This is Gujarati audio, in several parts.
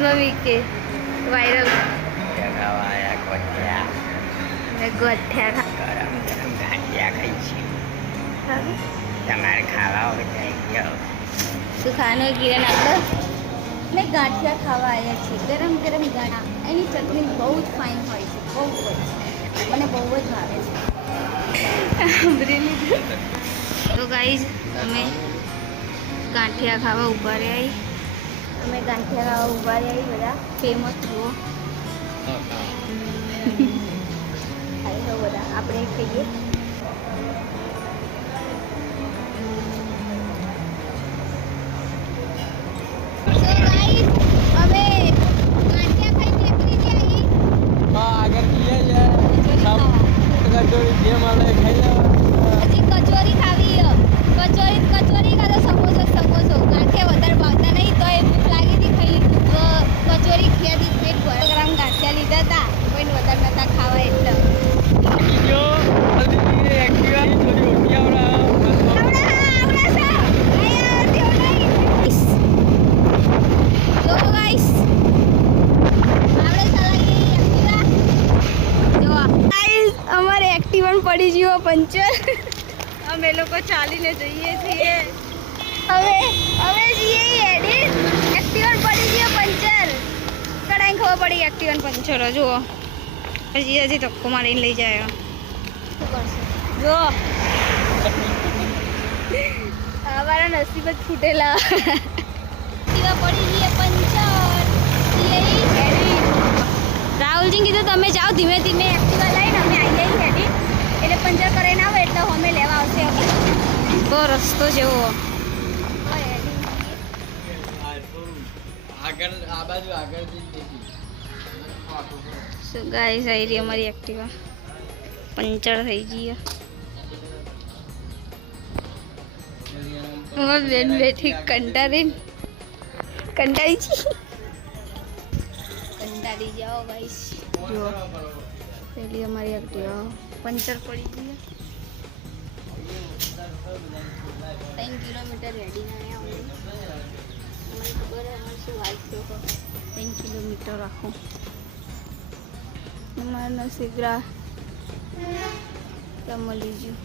મમ્મી કે વાયરલ ગોઠિયા ગોઠિયા ગરમ ગરમ ગાંઠિયા ખાઈ છે. ખા તમારે ખાવા હોય તો ગયો શું ખાવાનું કિરણ આપણે મેં ગાંઠિયા ખાવા આવ્યા છીએ. ગરમ ગરમ ગાંઠિયા એની ચટણી બહુ જ ફાઇન હોય છે, બહુ જ મને બહુ જ ભાવે છે. તો ગાઈઝ અમે ગાંઠિયા ખાવા ઊભા રહ્યા. અમે ગાંઠિયા ખાવા ઊભા રહ્યા બધા ફેમસ જુઓ ખાઈ લો બધા, આપણે ખાઈએ. હજી કચોરી ખાવી, કચોરી કાં તો સમોસો ગાંઠિયા વધારે ભાવતા નહીં તો એ ભૂખ લાગી હતી ખાઈ તો કચોરી ખાધી. પેટ ગ્રામ ગાંઠિયા લીધા હતા, કોઈને વધારે નતા ખાવા એટલે અમારે એક્ટિવા પડી ગયો પંચર. અમે લોકો ચાલીને જઈએ છીએ. હવે જઈએ હેડી. એક્ટિવા પડી ગયો પંચર. કડાઈ ખબર પડી એક્ટિવા પંચર. જુઓ હજી ધક્કો મારીને લઈ જાય. શું કરશે જો અમારા નસીબ જ ફૂટેલા. એક્ટિવા પડી ગઈ પંચર. રાહુલજી કીધું તમે જાઓ ધીમે ધીમે એક્ટિવા લઈને, અમે આવી હેડી એટલે પંચર કરાવીને આવે એટલે અમે લેવા આવશે. તો રસ્તો જેવો શું ગાઈસ આવી રહી અમારી એક્ટિવા પંચર થઈ ગઈ. બેન બેઠી કંટાળી જાઓ ગાઈસ. જો પેલી અમારી એક્ટિવા પંચર પડી ગઈ. 3 કિલોમીટર રેડી ના આવ્યા. મને ખબર અમારે શું હાલ થયો. 3 કિલોમીટર રાખો અમારા નસીબરા ત્યાં મળી ગયું.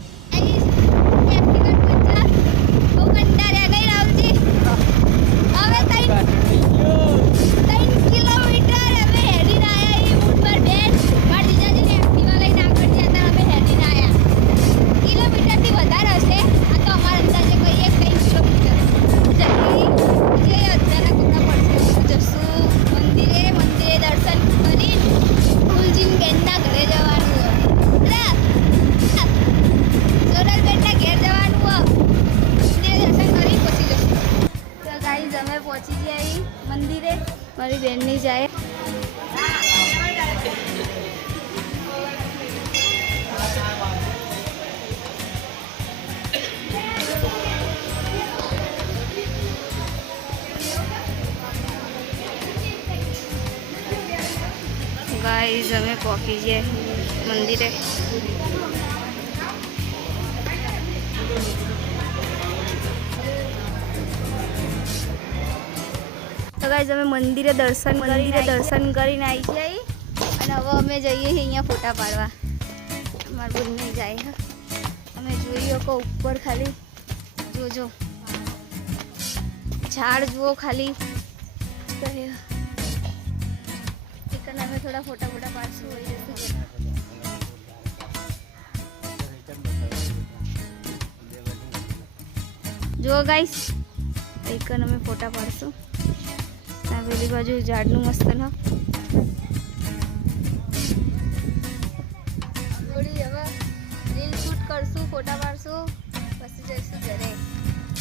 બહુ કંટાળ્યા ગઈ રાહુલજી. હવે 3 કિલોમીટર અમે હેડીને આવ્યા. એ મૂડ પર બેન મારા જીજાજીને એક્ટિવા લઈને આગળ જતા અમે હેડીને આવ્યા. કિલોમીટરથી વધારે હશે. આ તો અમારા અંદાજે કહીએ 3 કિલોમીટર જલ્દી જે અધ્યાના કપડા પડશે. જશું મંદિરે દર્શન કરી ફૂલજીન બેનના ઘરે જવાનું હોય. સોનલ બેનના ઘેર જવાનું હોય. મંદિરે દર્શન કરી પહોંચી જશું. તો ગાઈઝ અમે પહોંચી ગયા મંદિરે. મારી બેનની જાય. ગાઈઝ અમે પહોંચી ગયા મંદિરે. તો ગાઈઝ અમે મંદિરે દર્શન કરીને આવી જઈએ. અને હવે અમે જઈએ છીએ અહીંયા ફોટા પાડવા. અમારું બોલ નહીં જાય. અમે જોઈએ કે ઉપર ખાલી જોજો ઝાડ જુઓ ખાલી. અમે થોડા ફોટા પાડશું. હોય જશું જો ગાઈસ એકન અમે ફોટા પાડશું. આ પેલી બાજુ ઝાડનું મસ્ત ન થોડી હવે રીલ શૂટ કરશું, ફોટા પાડશું, પછી જઈશું ઘરે.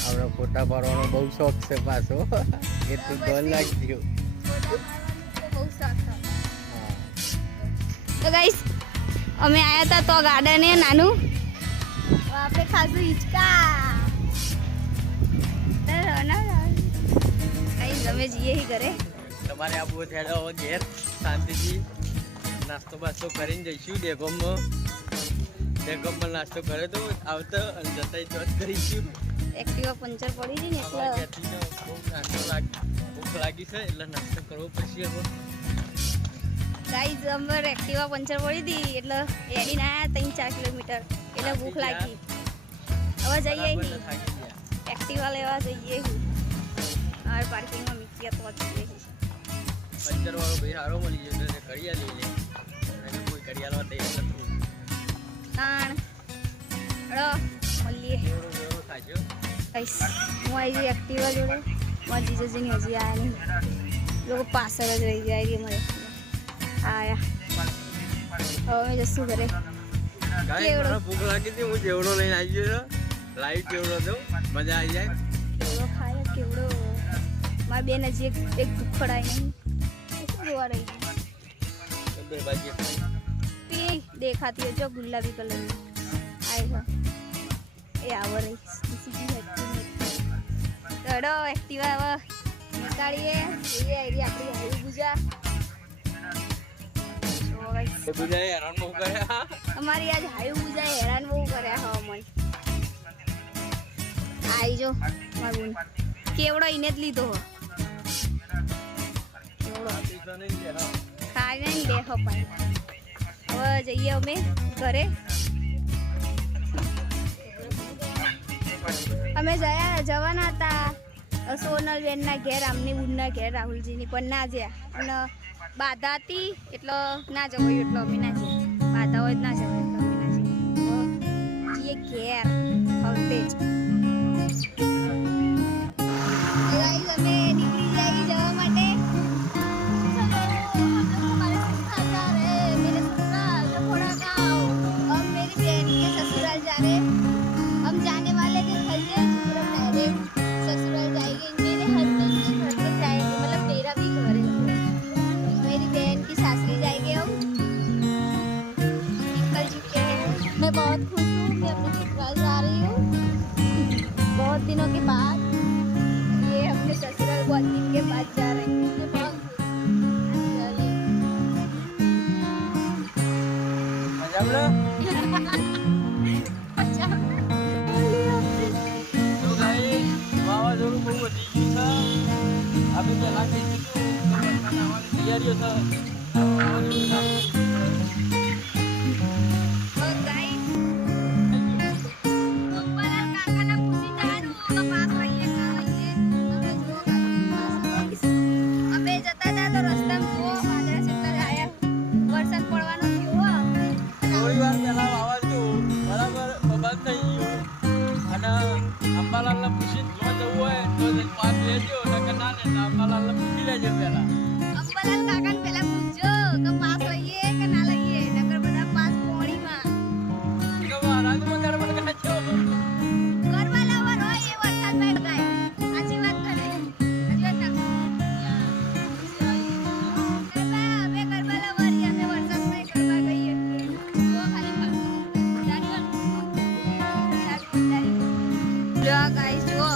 આપણે ફોટા પાડવાનો બહુ શોખ છે પાછો. એટલું ડર લાગ્યું. બહુ શોખ. તો ગાઈસ અમે આવ્યા હતા તો ગાર્ડન એ નાનું. આપણે ખાસું હિંચકા. અમે જઈએ ઘરે. તમારે આવું થયેલો ઘેર શાંતિથી નાસ્તો બાસ્તો કરીને જઈશું. ડેગોમમાં નાસ્તો કરે તો આવતો અને જતા ચોથ કરીશું. એક્ટિવા પંચર પડી હતી ને એટલે બહુ નાસ્તો લાગે. ભૂખ લાગી છે એટલે નાસ્તો કરવો પડશે હવે. ગાઈઝ અમારે એક્ટિવા પંચર પડી હતી એટલે એડીને આવ્યા 3-4 કિલોમીટર એટલે ભૂખ લાગી. હવે જઈએ બરાબર અહીં તો થાકી ગયા. એક્ટિવા લેવા જઈએ હવે પાર્કિંગમાં મૂકીએ તો જઈએ પંચર વાળો ભાઈ સારો મળી ગયો એટલે કડિયા લઈ લે અને કોઈ કડિયાલવા તૈયાર નથી. તાણ હળો મળીએ. એવડો એવડો થાક્યો. ગાઈસ હું આવી જઈ એક્ટિવા જોડે મારા જીજાજીની હજી આવ્યા નહીં લોકો પાછળ જ રહી જાય રહી અમારે આયા હવે જશું ઘરે. ગાઈસ કેવડો? મને ભૂખ લાગી હતી હું જેવડો લઈને આવી ગયો લાઈવ જેવડો દઉં મજા આવી જાય. કેવડો ખાય કેવડો મારી બેન હજી એક ભૂખડાય નહીં શું જોવા રહી તો બે ભાજી પી દેખાતી હોય જો ગુલાબી કલરની આવી છે એ આવો રહી ચડો એક્ટિવા હવે નીકાળીએ જઈએ આવી આપણી હારી ગુજા એ બુજાએ હેરાન બહુ કર્યા. અમારી આજ હાઈ ગુજા હેરાન બહુ કર્યા હવા મને આવી જો મારું કેવડો એને જ લીધો હો કેવડો તો નહીં લે, હા. ખાઈ નહીં લે હપાય હવે જઈએ અમે ઘરે અમે જવાના હતા સોનલ બેનના ઘેર આમની બુનના ઘેર રાહુલજીની પણ ના જ્યા અને બાધા હતી એટલે ના જવાયું એટલે અમે ના જઈએ બાધા હોય જ ના જવાય એટલે અમે ના જઈએ ઘેર હવે જ અમે નીકળી જઈએ જવા માટે ससुराल जा रहे हम जाने वाले थे कल से डायरेक्ट ससुराल जाएंगे मेरे हस्बैंड के घर पर जाएंगे मतलब मेरा भी घर है मेरी बहन की सासरी जाएंगे हम निकल चुके हैं मैं बहुत खुश हूँ मैं अपने ससुराल जा रही हूँ बहुत दिनों के बाद ये अपने ससुराल बहुत दिन के बाद जा रहे हैं मुझे बहुत खुश हूँ। મજા પડે? તો ગાઈસ, વાવાઝોડું બહુ વધી ગયું છે. આપણે પહેલા કહી દીધું કે વરસાદ આવવાની તૈયારીઓ છે. વાવાઝોડું ચાલુ. और गाइस ऊपर काकाना पूछी जानो तो पास रहिए का रहिए अबे जो गाइस अबे जता जा तो रस्ता में वो वादळ से आया वरसाद પડવાનો થયો થોડી વાર પહેલા વાવાઝોડું બરાબર બંધ થઈ ગયું અને અંબાલાલને પૂછીને જો જવું હોય તો જ પાસ લેજો નકર ના લેતા અંબાલાલને પૂછી લેજો પહેલા. અંબલાલ કાકાને પહેલા પૂછજો કે પાસ લઈએ કે ના લઈએ નકર બધા પાસ પોણીમાં કે મહારાજમાં ગરબડ કાઢજો. ગરબા લાવવા હોય એ વરસાદમાં ગાય આજી વાત કરે આજી વાત ના અમે ગરબા લાવવા રહી અમે વરસાદમાં ગરબા ગઈએ તો ખાલી જો ગાઈસ જો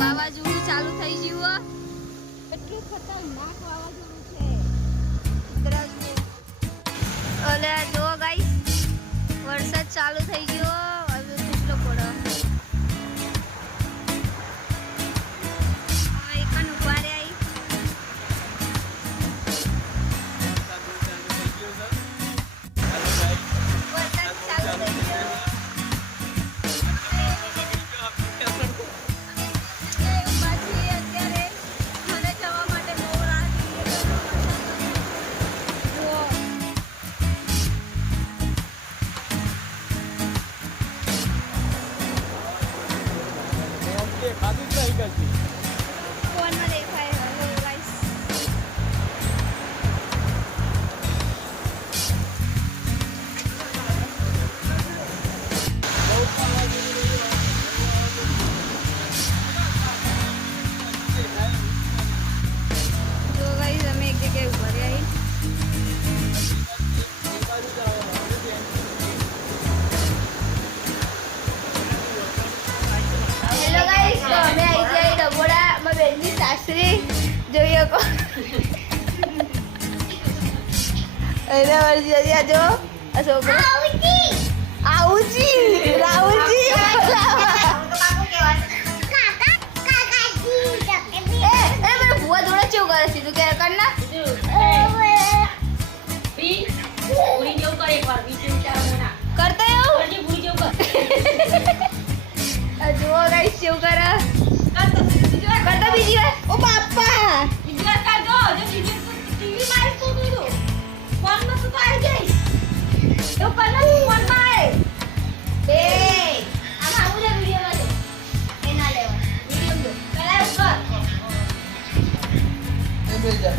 વાવાઝોડું ચાલુ થઈ ગયું કેટલું ખતરનાક વાવાઝોડું છે ઓલે જો ગાઈસ વરસાદ ચાલુ થઈ ગયો હવે કેટલો પડે હવે એકન ઉભા રે આઈ વરસાદ ચાલુ થઈ ગયો એ ઉભા છીએ અત્યારે મને જવા માટે બહુ રાહ જોઈએ જુઓ ખાધું જ નહીં કરતી. ફોનમાં દેખાય હવે ગાઈસ જો ગાઈસ અમે એક જગ્યાએ ઉભા રહ્યા હેલો ગાઈસ તો અમે આવી જઈ ડબોડા માં બેનની સાસરી જોઈ શકો એને વર્જી આ જો આ છોકરો આઉજી રાહુલજી એ મને ભૂવા પપ્પા જોડે કેવું કરે સીધું કે કર ના બી પૂરી જેવું કર એકવાર બી જેવું ચાર મોના કરતા એવું કરજે પૂરી જેવું કર આ જુઓ ગાઈસ કેવું કરે કર તો બીજી વાર કરતા બીજી વાર ઓ બાપા બીજી વાર કર જો બીજી ટીવી માં શું તું ફોન માં તો આવી જઈશ તો કરના ફોન માં આય બે આમાં આવું છે વિડિયો માં એ ના લેવા વિડિયો જો કરાય ઉપર એ બેજા